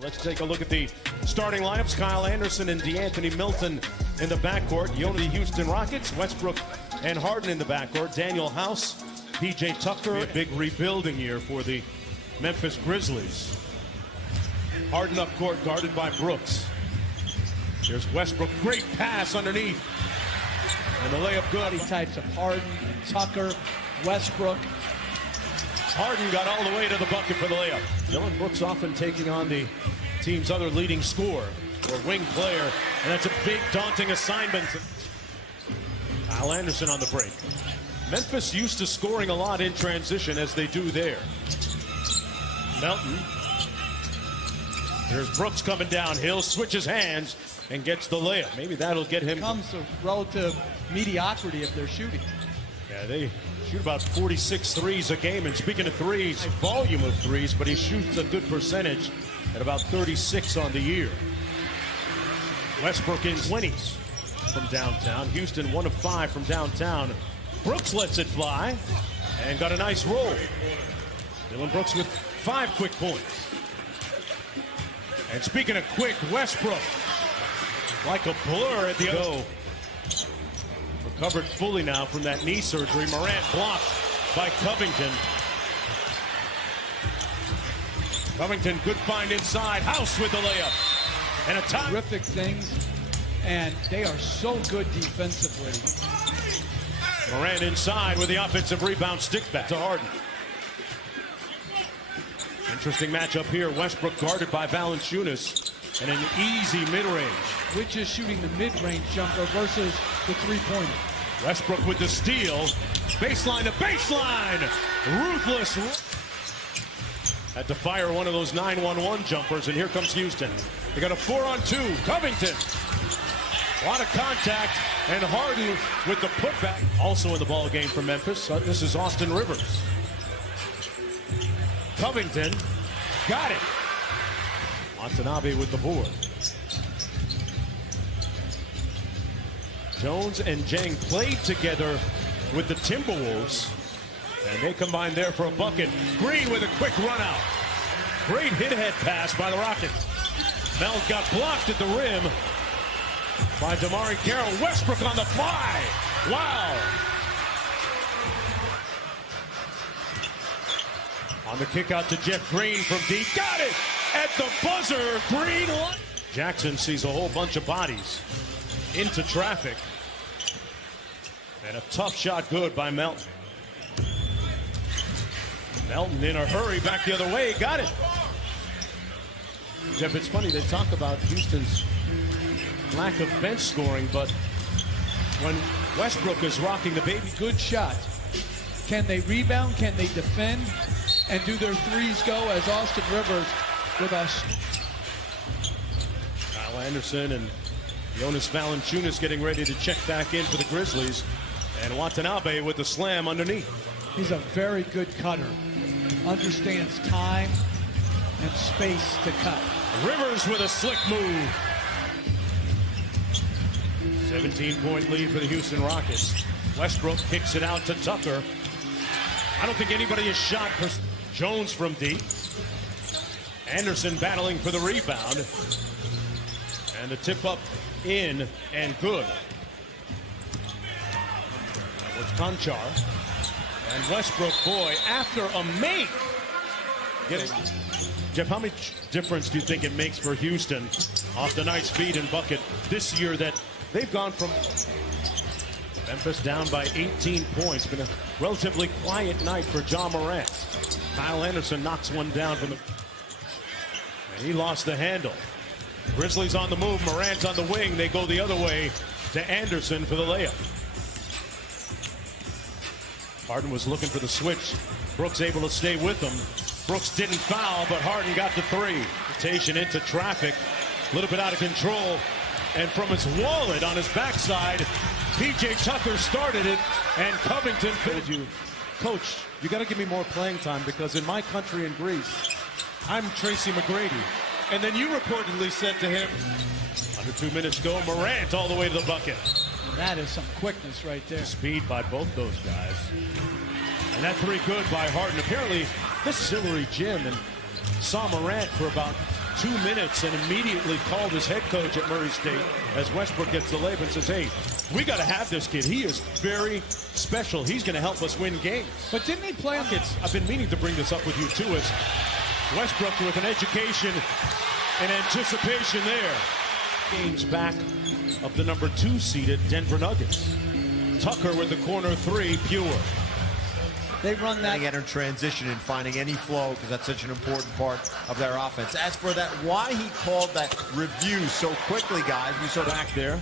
Let's take a look at the starting lineups. Kyle Anderson and DeAnthony Milton in the backcourt. The Houston Rockets, Westbrook and Harden in the backcourt. Daniel House, PJ Tucker. A big rebuilding year for the Memphis Grizzlies. Harden up court, guarded by Brooks. Here's Westbrook, great pass underneath. And the layup good. Types of Harden, Tucker, Westbrook. Harden got all the way to the bucket for the layup. Dillon Brooks often taking on the team's other leading scorer or wing player, and that's a big, daunting assignment. Kyle Anderson on the break. Memphis used to scoring a lot in transition, as they do there. Melton. There's Brooks coming downhill, switches hands, and gets the layup. Maybe that'll get him. Comes to relative mediocrity if they're shooting. Yeah, they shoot about 46 threes a game. And speaking of threes, volume of threes, but he shoots a good percentage at about 36 on the year. Westbrook in 20s from downtown. Houston 1 of 5 from downtown. Brooks lets it fly and got a nice roll. Dillon Brooks with 5 quick points. And speaking of quick, Westbrook like a blur at the go. Recovered fully now from that knee surgery. Morant blocked by Covington. Covington, good find inside. House with the layup. And a top. Terrific things, and they are so good defensively. Morant inside with the offensive rebound, stick back to Harden. Interesting matchup here. Westbrook guarded by Valanciunas, and an easy mid-range. Which is shooting the mid-range jumper versus the three-pointer. Westbrook with the steal. Baseline to baseline. Ruthless. Had to fire one of those 9-1-1 jumpers, and here comes Houston. They got a 4-on-2. Covington. A lot of contact, and Harden with the putback. Also in the ball game for Memphis. This is Austin Rivers. Covington got it. Watanabe with the board. Jones and Jang played together with the Timberwolves, and they combined there for a bucket. Green with a quick run out. Great hit-ahead pass by the Rockets. Mel got blocked at the rim by Damari Carroll. Westbrook on the fly. Wow. On the kick out to Jeff Green from deep. Got it at the buzzer. Green. Jackson sees a whole bunch of bodies into traffic. And a tough shot good by Melton. Melton in a hurry back the other way. Got it. Jeff, it's funny, they talk about Houston's lack of bench scoring, but when Westbrook is rocking the baby. Good shot. Can they rebound? Can they defend? And do their threes go as Austin Rivers with us? Kyle Anderson and Jonas Valanciunas getting ready to check back in for the Grizzlies. And Watanabe with the slam underneath. He's a very good cutter. Understands time and space to cut. Rivers with a slick move. 17-point lead for the Houston Rockets. Westbrook kicks it out to Tucker. I don't think anybody has shot Jones from deep. Anderson battling for the rebound. And the tip up in and good. That was Conchar. And Westbrook, boy, after a make. Jeff, how much difference do you think it makes for Houston off the nice speed and bucket this year that they've gone from Memphis down by 18 points? Been a relatively quiet night for Ja Morant. Kyle Anderson knocks one down from the... And he lost the handle. Grizzlies on the move. Morant on the wing. They go the other way to Anderson for the layup. Harden was looking for the switch. Brooks able to stay with him. Brooks didn't foul, but Harden got the three. Rotation into traffic. A little bit out of control. And from his wallet on his backside, PJ Tucker started it, and Covington finished. You, Coach, you got to give me more playing time, because in my country in Greece, I'm Tracy McGrady. And then you reportedly said to him, under 2 minutes to go, Morant all the way to the bucket. And that is some quickness right there. Speed by both those guys. And that three good by Harden. Apparently, this Sillery gym and saw Morant for about 2 minutes and immediately called his head coach at Murray State as Westbrook gets the layup and says, hey, we got to have this kid. He is very special. He's going to help us win games. But didn't he play on the... I've been meaning to bring this up with you, too, as Westbrook with an education and anticipation there. Games back of the number 2 seeded Denver Nuggets. Tucker with the corner 3, pure. They run that in transition and finding any flow because that's such an important part of their offense. As for that, why he called that review so quickly, guys, we saw back there.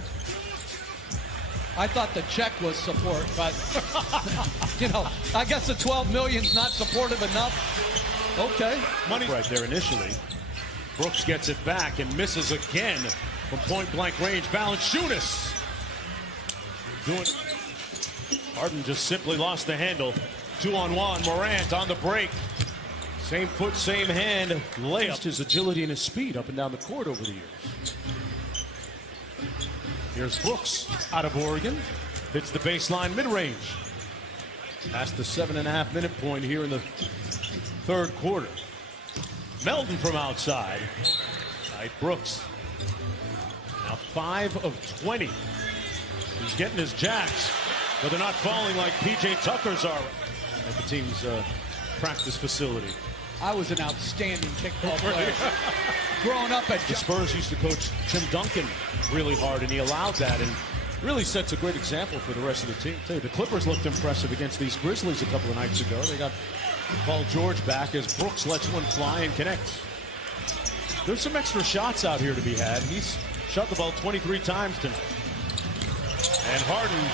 I thought the check was support, but, you know, I guess the $12 million's not supportive enough. Okay. Money right there initially. Brooks gets it back and misses again from point-blank range. Valanciunas doing it. Harden just simply lost the handle. 2-on-1, Morant on the break. Same foot, same hand. Layup. His agility and his speed up and down the court over the years. Here's Brooks out of Oregon. Hits the baseline mid-range. Past the 7.5-minute point here in the third quarter. Melton from outside. Right, Brooks. Now 5 of 20. He's getting his jacks, but they're not falling like P.J. Tucker's are at the team's practice facility. I was an outstanding kickball player. Growing up at... The Spurs used to coach Tim Duncan really hard, and he allowed that, and really sets a great example for the rest of the team. I'll tell you, the Clippers looked impressive against these Grizzlies a couple of nights ago. They got Paul George back as Brooks lets one fly and connects. There's some extra shots out here to be had. He's shot the ball 23 times tonight. And Harden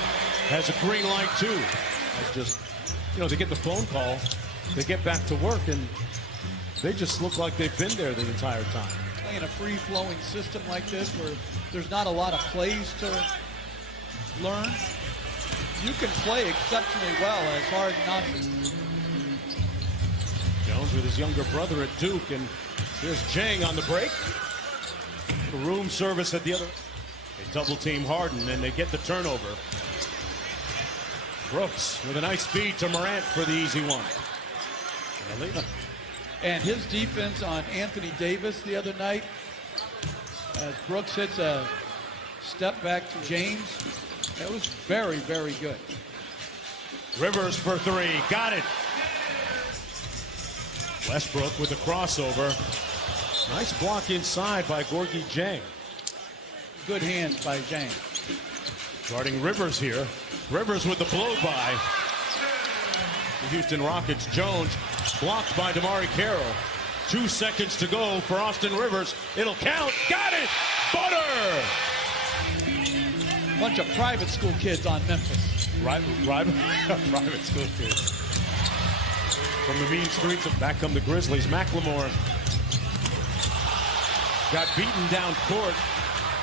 has a green light, too. It's just, you know, they get the phone call, they get back to work, and they just look like they've been there the entire time. Playing a free-flowing system like this where there's not a lot of plays to learn, you can play exceptionally well as Harden not. Jones with his younger brother at Duke, and here's Jang on the break. The room service at the other. They double team Harden, and they get the turnover. Brooks with a nice feed to Morant for the easy one. And his defense on Anthony Davis the other night, as Brooks hits a step back to James, that was very, very good. Rivers for 3, got it. Westbrook with the crossover. Nice block inside by Gorgie Jang. Good hands by Jang. Guarding Rivers here. Rivers with the blow-by. The Houston Rockets. Jones blocked by DeMar Carroll. 2 seconds to go for Austin Rivers. It'll count. Got it! Butter! Bunch of private school kids on Memphis. Private school kids. From the mean streets of back come the Grizzlies. McLemore got beaten down court.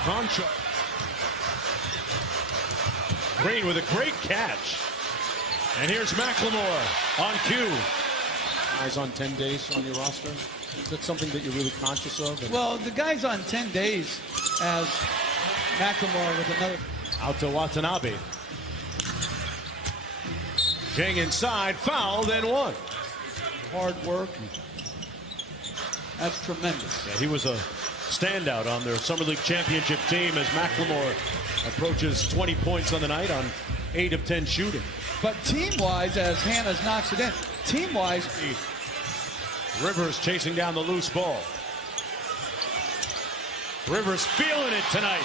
Concho. Green with a great catch. And here's McLemore on cue. Guys on 10 days on your roster? Is that something that you're really conscious of? Well, the guy's on 10 days as McLemore with another. Out to Watanabe. Jang inside, fouled and one. Hard work. That's tremendous. Yeah, he was a standout on their Summer League championship team as McLemore approaches 20 points on the night on 8 of 10 shooting. But team-wise, as Hannes knocks it in, team-wise, Rivers chasing down the loose ball. Rivers feeling it tonight.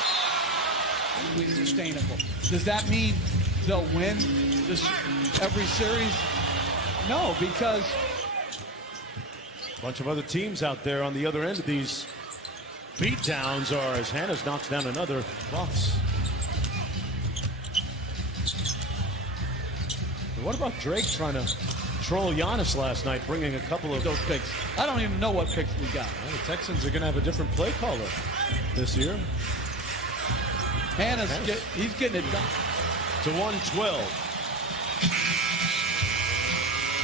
Sustainable. Does that mean they'll win this every series? No, because a bunch of other teams out there on the other end of these beatdowns are as Hannes knocks down another Bucks. What about Drake trying to troll Giannis last night, bringing a couple of those picks? I don't even know what picks we got. Well, the Texans are going to have a different play caller this year. Hannes, he's getting it done. To 112.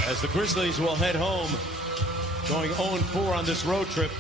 As the Grizzlies will head home, going 0-4 on this road trip.